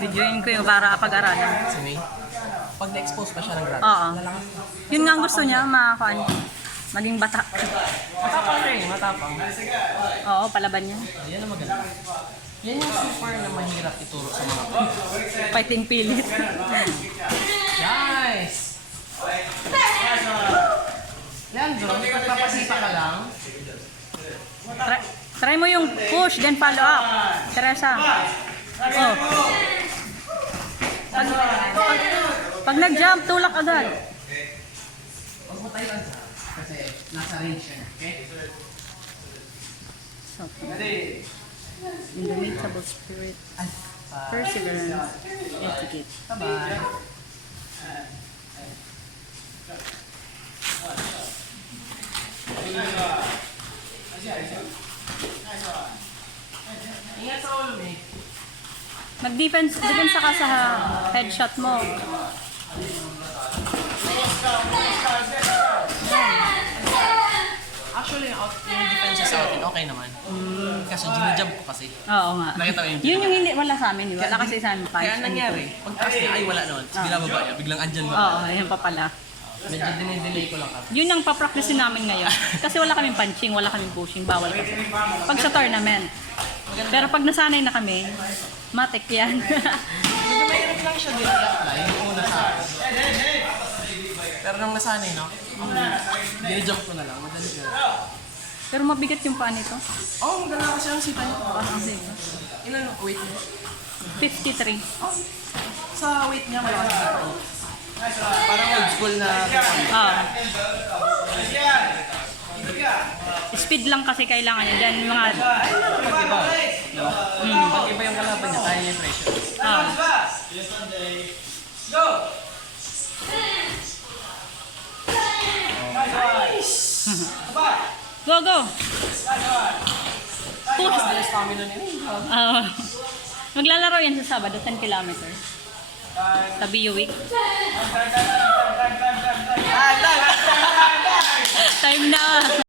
Videoin ko yung para pag-aralan. Si May? Pag na-expose pa siya ng grabe. Oo. Yun nga ang gusto niya, maging bata. Matapang siya eh, matapang. Oo, palaban niya. Yan ang maganda. Yan yung super na mahirap ituro sa mga Fighting pilit. guys! Leandro, pagpapasita ka lang. Try mo yung push, then follow up. Teresa. Oh. Pag nag-jump, tulak agad. Huwag mo tayo lang kasi nasa range siya. Okay? So, indomitable spirit, perseverance, etiquette. Bye-bye. Ingat sa ulo, May. Mag-defense ka sa headshot mo. Actually, yung defense sa atin, okay naman. Kasi ginajump ko kasi. Oo nga. Nakita mo yun? Yun yung hindi, wala sa amin. Wala kasi sa amin. Kaya nangyari, pagtaas niya, ay wala naman. Binababa niya, biglang andyan mo. Oo, yun pa pala. Medyo dinay-delay ko lang kami. Yun ang papracticein namin ngayon. Kasi wala kaming punching, wala kaming pushing, bawal kasi. Pag sa tournament. Pero pag nasanay na kami, matik yan. Medyo mahirap lang siya din i-apply yung una sa akin. Pero nung nasanay, no? Ginajump ko na lang, madali ko. Pero mabigat yung paa nito. Oh, maganda kasi ang sita niya. Ang sito. Ilan weight niya? 53. Sa weight niya, malakas dito. Parang old school na. Speed lang kasi kailangan niya. Then mga... Pag-iba. No? Pag-iba yung kalaban niya, kaya niya yung pressure. Go! Go, go! Push! Ang stamina niya. Maglalaro yan sa Sabado, 10 kilometers. Sa BU week. Time na!